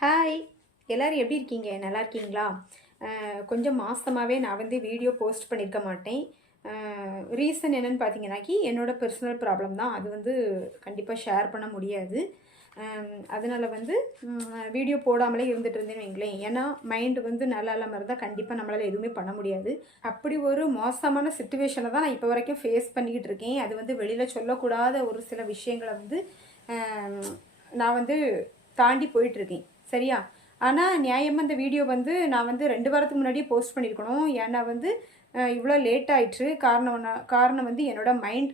Hi, எல்லோரும் எப்படி இருக்கீங்க? நல்லா இருக்கீங்களா? கொஞ்சம் மாதமாகவே நான் வந்து வீடியோ போஸ்ட் பண்ணியிருக்க மாட்டேன். ரீசன் என்னென்னு பார்த்தீங்கன்னாக்கி என்னோடய பர்சனல் ப்ராப்ளம் தான். அது வந்து கண்டிப்பாக ஷேர் பண்ண முடியாது. அதனால் வந்து வீடியோ போடாமலே இருந்துட்டு இருந்தேன்னு வைங்களேன். ஏன்னா மைண்டு வந்து நல்லா இல்லாமல் இருந்தால் கண்டிப்பாக நம்மளால் எதுவுமே பண்ண முடியாது. அப்படி ஒரு மோசமான சிச்சுவேஷனை தான் நான் இப்போ வரைக்கும் ஃபேஸ் பண்ணிக்கிட்டு இருக்கேன். அது வந்து வெளியில் சொல்லக்கூடாத ஒரு சில விஷயங்களை வந்து நான் வந்து தாண்டி போயிட்டுருக்கேன். சரியா? ஆனால் நியாயமாக இந்த வீடியோ வந்து நான் வந்து 2 வாரத்துக்கு முன்னாடியே போஸ்ட் பண்ணியிருக்கணும். ஏன்னா வந்து இவ்வளோ லேட் ஆயிடுச்சு. காரணம் வந்து என்னோட மைண்ட்.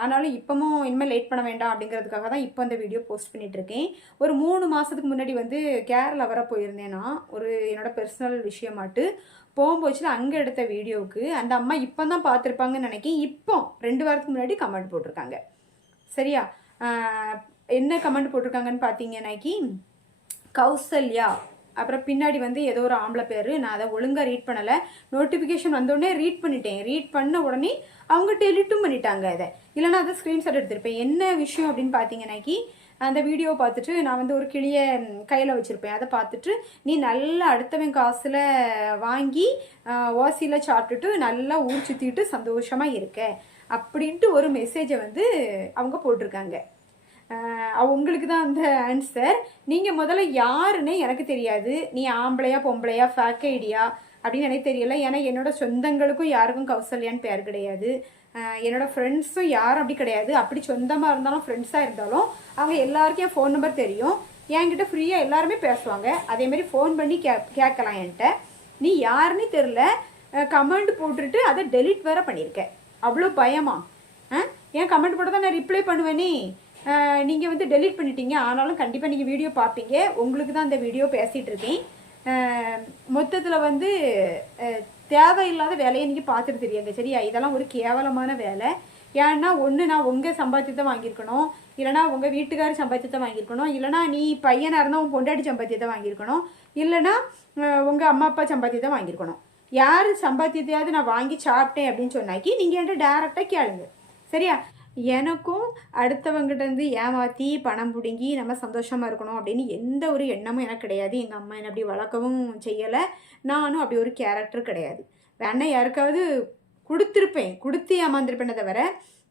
ஆனாலும் இப்போவும் இனிமேல் லேட் பண்ண வேண்டாம் அப்படிங்கிறதுக்காக தான் இப்போ அந்த வீடியோ போஸ்ட் பண்ணிகிட்ருக்கேன். ஒரு 3 மாதத்துக்கு முன்னாடி வந்து கேரளா வர போயிருந்தேன்னா ஒரு என்னோட பர்சனல் விஷயமாட்டு போகும்போச்சுல அங்கே எடுத்த வீடியோவுக்கு அந்த அம்மா இப்போ தான் பார்த்துருப்பாங்கன்னு நினைக்கிறேன். இப்போ 2 வாரத்துக்கு முன்னாடி கமெண்ட் போட்டிருக்காங்க. சரியா? என்ன கமெண்ட் போட்டிருக்காங்கன்னு பார்த்தீங்கன்னாக்கி கௌசல்யா, அப்புறம் பின்னாடி வந்து ஏதோ ஒரு ஆம்பளை பேர். நான் அதை ஒழுங்காக ரீட் பண்ணலை. நோட்டிஃபிகேஷன் வந்தோடனே ரீட் பண்ணிட்டேன். ரீட் பண்ண உடனே அவங்க டெலிட்டும் பண்ணிட்டாங்க. அதை இல்லைனா அதை ஸ்க்ரீன்ஷாட் எடுத்திருப்பேன். என்ன விஷயம் அப்படின்னு பார்த்தீங்கன்னாக்கி அந்த வீடியோவை பார்த்துட்டு நான் வந்து ஒரு கிளியை கையில் வச்சுருப்பேன். அதை பார்த்துட்டு நீ நல்லா அடுத்தவன் காசில் வாங்கி ஓசியில் சாப்பிட்டுட்டு நல்லா ஊர் சுற்றிட்டு சந்தோஷமாக இருக்க அப்படின்ட்டு ஒரு மெசேஜை வந்து அவங்க போட்டிருக்காங்க. உங்களுக்கு தான் அந்த ஆன்சர். நீங்கள் முதல்ல யாருன்னு எனக்கு தெரியாது. நீ ஆம்பளையா பொம்பளையா ஃபேக் ஐடியா அப்படின்னு எனக்கு தெரியல. ஏன்னா என்னோட சொந்தங்களுக்கும் யாருக்கும் கௌசல்யான்னு பேர் கிடையாது. என்னோட ஃப்ரெண்ட்ஸும் யாரும் அப்படி கிடையாது. அப்படி சொந்தமாக இருந்தாலும் ஃப்ரெண்ட்ஸாக இருந்தாலும் அவங்க எல்லாருக்கும் என் ஃபோன் நம்பர் தெரியும். என்கிட்ட ஃப்ரீயாக எல்லாருமே பேசுவாங்க. அதேமாரி ஃபோன் பண்ணி கேட்கலாம் என்கிட்ட. நீ யாருன்னு தெரில, கமெண்ட் போட்டுட்டு அதை டெலிட் வேற பண்ணியிருக்கேன். அவ்வளோ பயமா? ஏன் கமெண்ட் போட்டு தான் நான் ரிப்ளை பண்ணுவேனே. நீங்கள் வந்து டெலிட் பண்ணிட்டீங்க. ஆனாலும் கண்டிப்பாக நீங்கள் வீடியோ பார்ப்பீங்க. உங்களுக்கு தான் இந்த வீடியோ பேசிகிட்டு இருக்கேன். மொத்தத்தில் வந்து தேவையில்லாத வேலையை நீங்கள் பார்த்துட்டு தெரியுங்க. சரியா? இதெல்லாம் ஒரு கேவலமான வேலை. ஏன்னா ஒன்று நான் உங்கள் சம்பாத்தியத்தை வாங்கியிருக்கணும், இல்லைனா உங்கள் வீட்டுக்கார சம்பாத்தியத்தை வாங்கியிருக்கணும், இல்லைனா நீ பையனாக இருந்தால் உன் பொண்டாட்டி சம்பாத்தியத்தை வாங்கியிருக்கணும், இல்லைனா உங்கள் அம்மா அப்பா சம்பாத்தியத்தை வாங்கியிருக்கணும். யார் சம்பாத்தியத்தையாவது நான் வாங்கி சாப்பிட்டேன் அப்படின்னு சொன்னாக்கி நீங்கள் என்கிட்ட டேரெக்டாக கேளுங்க. சரியா? எனக்கும் அடுத்தவங்கிட்டேருந்து ஏமாற்றி பணம் பிடுங்கி நம்ம சந்தோஷமாக இருக்கணும் அப்படின்னு எந்த ஒரு எண்ணமும் எனக்கு கிடையாது. எங்கள் அம்மா என்னை அப்படி வளர்க்கவும் செய்யலை. நானும் அப்படி ஒரு கேரக்டர் கிடையாது. வேணா யாருக்காவது கொடுத்துருப்பேன், கொடுத்து ஏமாந்துருப்பேனே தவிர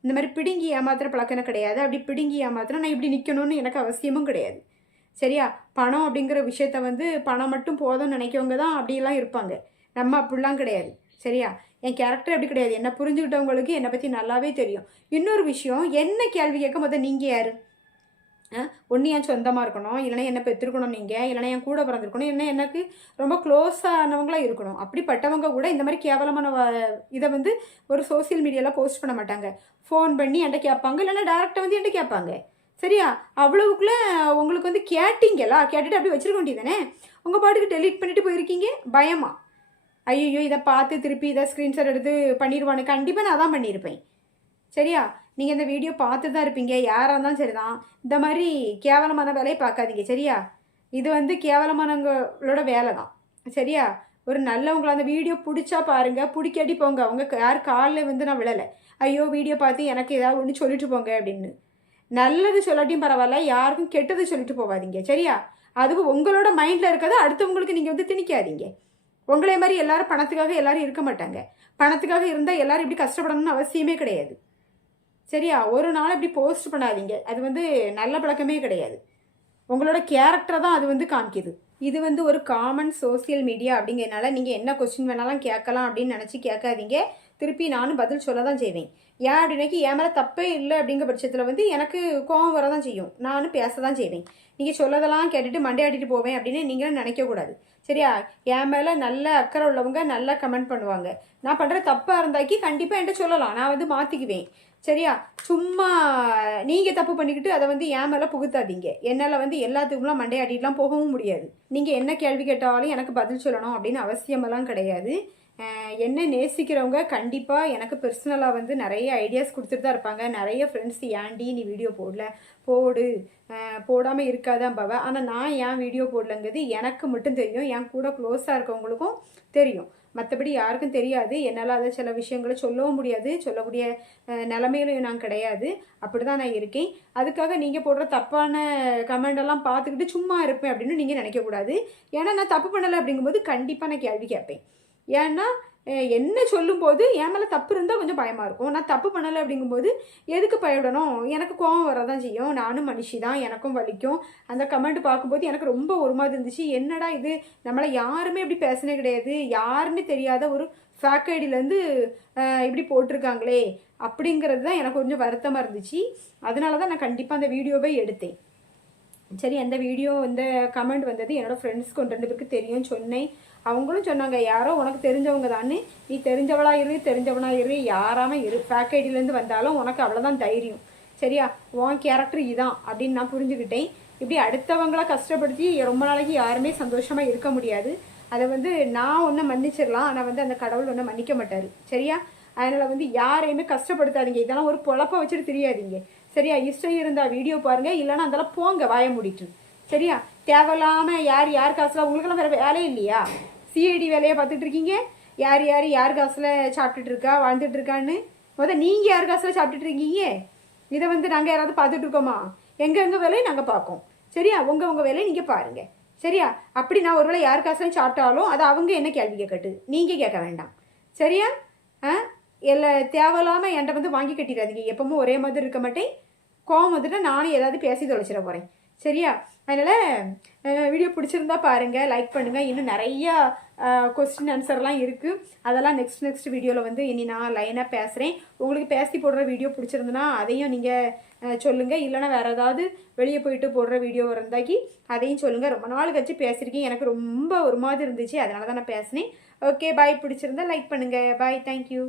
இந்த மாதிரி பிடுங்கி ஏமாத்துற பழக்கம் கிடையாது. அப்படி பிடுங்கி ஏமாத்துனா நான் இப்படி நிற்கணும்னு எனக்கு அவசியமும் கிடையாது. சரியா? பணம் அப்படிங்கிற விஷயத்த வந்து பணம் மட்டும் போதும்னு நினைக்கவங்க தான் அப்படிலாம் இருப்பாங்க. நம்ம அப்படிலாம் கிடையாது. சரியா? என் கேரக்டர் எப்படி கிடையாது. என்னை புரிஞ்சுக்கிட்டவங்களுக்கு என்னை பற்றி நல்லாவே தெரியும். இன்னொரு விஷயம், என்ன கேள்வி கேட்கும் போது நீங்கள் யார்? ஒன்று என் சொந்தமாக இருக்கணும், இல்லைனா என்னை பெற்றிருக்கணும் நீங்கள், இல்லைனா என் கூட பிறந்திருக்கணும், இல்லைனா எனக்கு ரொம்ப க்ளோஸானவங்களாக இருக்கணும். அப்படிப்பட்டவங்க கூட இந்த மாதிரி கேவலமான இதை வந்து ஒரு சோசியல் மீடியாவில் போஸ்ட் பண்ண மாட்டாங்க. ஃபோன் பண்ணி என்கிட்ட கேட்பாங்க, இல்லைனா டேரெக்டாக வந்து என்கிட்ட கேட்பாங்க. சரியா? அவ்வளவுக்குள்ளே உங்களுக்கு வந்து கேட்டிங்களா? கேட்டுட்டு அப்படி வச்சிருக்க வேண்டியதானே. உங்கள் பாட்டுக்கு டெலீட் பண்ணிட்டு போயிருக்கீங்க. பயமா? ஐயோ இதை பார்த்து திருப்பி இதை ஸ்க்ரீன்ஷாட் எடுத்து பண்ணிடுவானு. கண்டிப்பாக நான் தான் பண்ணியிருப்பேன். சரியா? நீங்கள் இந்த வீடியோ பார்த்து தான் இருப்பீங்க. யாராக இருந்தாலும் சரி தான். இந்த மாதிரி கேவலமான வேலையை பார்க்காதீங்க. சரியா? இது வந்து கேவலமானவங்களோட வேலை தான். சரியா? ஒரு நல்லவங்கள அந்த வீடியோ பிடிச்சா பாருங்கள், பிடிக்காட்டி போங்க. அவங்க யார் காலில் வந்து நான் விழலை. ஐயோ வீடியோ பார்த்து எனக்கு ஏதாவது ஒன்று சொல்லிட்டு போங்க அப்படின்னு. நல்லது சொல்லாட்டியும் பரவாயில்ல, யாருக்கும் கெட்டது சொல்லிட்டு போகாதீங்க. சரியா? அதுவும் உங்களோட மைண்டில் இருக்கிறத அடுத்தவங்களுக்கு நீங்கள் வந்து திணிக்காதீங்க. உங்களே மாதிரி எல்லாரும் பணத்துக்காக எல்லாரும் இருக்க மாட்டாங்க. பணத்துக்காக இருந்தால் எல்லாரும் இப்படி கஷ்டப்படணும்னு அவசியமே கிடையாது. சரியா? ஒரு நாள் இப்படி போஸ்ட் பண்ணாதீங்க. அது வந்து நல்ல பழக்கமே கிடையாது. உங்களோட கேரக்டரை தான் அது வந்து காமிக்குது. இது வந்து ஒரு காமன் சோசியல் மீடியா அப்படிங்கிறதுனால நீங்கள் என்ன கொஸ்டின் வேணாலும் கேட்கலாம் அப்படின்னு நினச்சி கேட்காதீங்க. திருப்பி நானும் பதில் சொல்ல தான் செய்வேன். ஏன் அப்படின்னாக்கி என் மேலே தப்பே இல்லை அப்படிங்கிற பட்சத்தில் வந்து எனக்கு கோபம் வர தான் செய்யும். நானும் பேச தான் செய்வேன். நீங்கள் சொல்லதெல்லாம் கேட்டுட்டு மண்டையாட்டிட்டு போவேன் அப்படின்னு நீங்களும் நினைக்கக்கூடாது. சரியா? என் மேலே நல்ல அக்கறை உள்ளவங்க நல்லா கமெண்ட் பண்ணுவாங்க. நான் பண்ணுற தப்பாக இருந்தாக்கி கண்டிப்பாக என்கிட்ட சொல்லலாம். நான் வந்து மாற்றிக்குவேன். சரியா? சும்மா நீங்கள் தப்பு பண்ணிக்கிட்டு அதை வந்து என் மேலே புகுத்தாதீங்க. என்னால் வந்து எல்லாத்துக்கும்லாம் மண்டையாட்டிலாம் போகவும் முடியாது. நீங்கள் என்ன கேள்வி கேட்டாலும் எனக்கு பதில் சொல்லணும் அப்படின்னு அவசியமெல்லாம் கிடையாது. என்ன நேசிக்கிறவங்க கண்டிப்பாக எனக்கு பர்சனலாக வந்து நிறைய ஐடியாஸ் கொடுத்துட்டு தான் இருப்பாங்க. நிறைய ஃப்ரெண்ட்ஸ் ஏன்டி நீ வீடியோ போடல, போடு, போடாமல் இருக்காதான் பாவ. ஆனால் நான் ஏன் வீடியோ போடலங்கிறது எனக்கு மட்டும் தெரியும், என் கூட க்ளோஸாக இருக்கவங்களுக்கும் தெரியும். மற்றபடி யாருக்கும் தெரியாது. என்னால் அதை சில விஷயங்களை சொல்லவும் முடியாது, சொல்லக்கூடிய நிலமையிலும் நான் கிடையாது. அப்படி தான் நான் இருக்கேன். அதுக்காக நீங்கள் போடுற தப்பான கமெண்டெல்லாம் பார்த்துக்கிட்டு சும்மா இருப்பேன் அப்படின்னு நீங்கள் நினைக்கக்கூடாது. ஏன்னா நான் தப்பு பண்ணலை அப்படிங்கும்போது கண்டிப்பாக நான் கேள்வி கேட்பேன். ஏன்னா என்ன சொல்லும்போது என் மேலே தப்பு இருந்தால் கொஞ்சம் பயமாக இருக்கும். நான் தப்பு பண்ணலை அப்படிங்கும்போது எதுக்கு பயப்படணும்? எனக்கு கோவம் வரதான் செய்யும். நானும் மனுஷி தான், எனக்கும் வலிக்கும். அந்த கமெண்ட் பார்க்கும்போது எனக்கு ரொம்ப ஒரு மாதிரி இருந்துச்சு. என்னடா இது, நம்மளை யாருமே இப்படி பேசினே கிடையாது, யாருன்னு தெரியாத ஒரு ஃபேக் ஐடியிலேருந்து இப்படி போட்டிருக்காங்களே அப்படிங்கிறது தான் எனக்கு கொஞ்சம் வருத்தமாக இருந்துச்சு. அதனால தான் நான் கண்டிப்பாக அந்த வீடியோவை எடுத்தேன். சரி, அந்த வீடியோ இந்த கமெண்ட் வந்தது என்னோடய ஃப்ரெண்ட்ஸ்க்கு 2 பேருக்கு தெரியும் சொன்னேன். அவங்களும் சொன்னாங்க, யாரோ உனக்கு தெரிஞ்சவங்க தானே, நீ தெரிஞ்சவளா இரு, யாராம இரு, ஃபேக் ஐடியிலேருந்து வந்தாலும் உனக்கு அவ்வளோதான் தைரியம், சரியா, உன் கேரக்டர் இதான் அப்படின்னு நான் புரிஞ்சுக்கிட்டேன். இப்படி அடுத்தவங்களை கஷ்டப்படுத்தி ரொம்ப நாளைக்கு யாருமே சந்தோஷமாக இருக்க முடியாது. அதை வந்து நான் ஒன்று மன்னிச்சிடலாம், ஆனால் வந்து அந்த கடவுள் ஒன்று மன்னிக்க மாட்டார், சரியா. அதனால் வந்து யாரையுமே கஷ்டப்படுத்தாதீங்க. இதெல்லாம் ஒரு பொழப்ப வச்சுட்டு தெரியாதீங்க, சரியா. இஷ்டம் இருந்தால் வீடியோ பாருங்கள், இல்லைன்னா அதெல்லாம் போங்க வாய மூடிட்டு, சரியா. தேவையில்லாமல் யார் காசுல உங்களுக்கெல்லாம் வேறு வேலையே இல்லையா? சிஐடி வேலையை பார்த்துட்டு இருக்கீங்க. யார் காசில் சாப்பிட்டுட்டு இருக்கா, வாழ்ந்துட்டு இருக்கான்னு. நீங்கள் யார் காசில் சாப்பிட்டுட்டு இருக்கீங்க? இதை வந்து நாங்கள் யாராவது பார்த்துட்டு இருக்கோமா? எங்கள் வேலையை நாங்கள் பார்ப்போம், சரியா. உங்கள் வேலையை நீங்கள் பாருங்கள், சரியா. அப்படி நான் ஒருவேளை யார் காசுலையும் சாப்பிட்டாலும் அது அவங்க என்ன கேள்வி கேட்கட்டு, நீங்கள் கேட்க வேண்டாம், சரியா. எல்லாம் தேவையில்லாமல் என்கிட்ட வந்து வாங்கி கட்டிடாதீங்க. எப்பவும் ஒரே மாதிரி இருக்க மாட்டேன். கோவம் வந்துட்டு நானும் ஏதாவது பேசி தொலைச்சிட போகிறேன், சரியா. அதனால் வீடியோ பிடிச்சிருந்தா பாருங்கள், லைக் பண்ணுங்கள். இன்னும் நிறையா கொஸ்டின் ஆன்சர்லாம் இருக்குது. அதெல்லாம் நெக்ஸ்ட் வீடியோவில் வந்து இனி நான் லைனாக பேசுகிறேன். உங்களுக்கு பேசி போடுற வீடியோ பிடிச்சிருந்துன்னா அதையும் நீங்கள் சொல்லுங்கள். இல்லைனா வேறு ஏதாவது வெளியே போயிட்டு போடுற வீடியோ இருந்தாக்கி அதையும் சொல்லுங்கள். ரொம்ப நாள் கழிச்சு பேசியிருக்கேன், எனக்கு ரொம்ப ஒரு மாதிரி இருந்துச்சு, அதனால தான் நான் பேசினேன். ஓகே, பாய். பிடிச்சிருந்தா லைக் பண்ணுங்கள். பாய், தேங்க்யூ.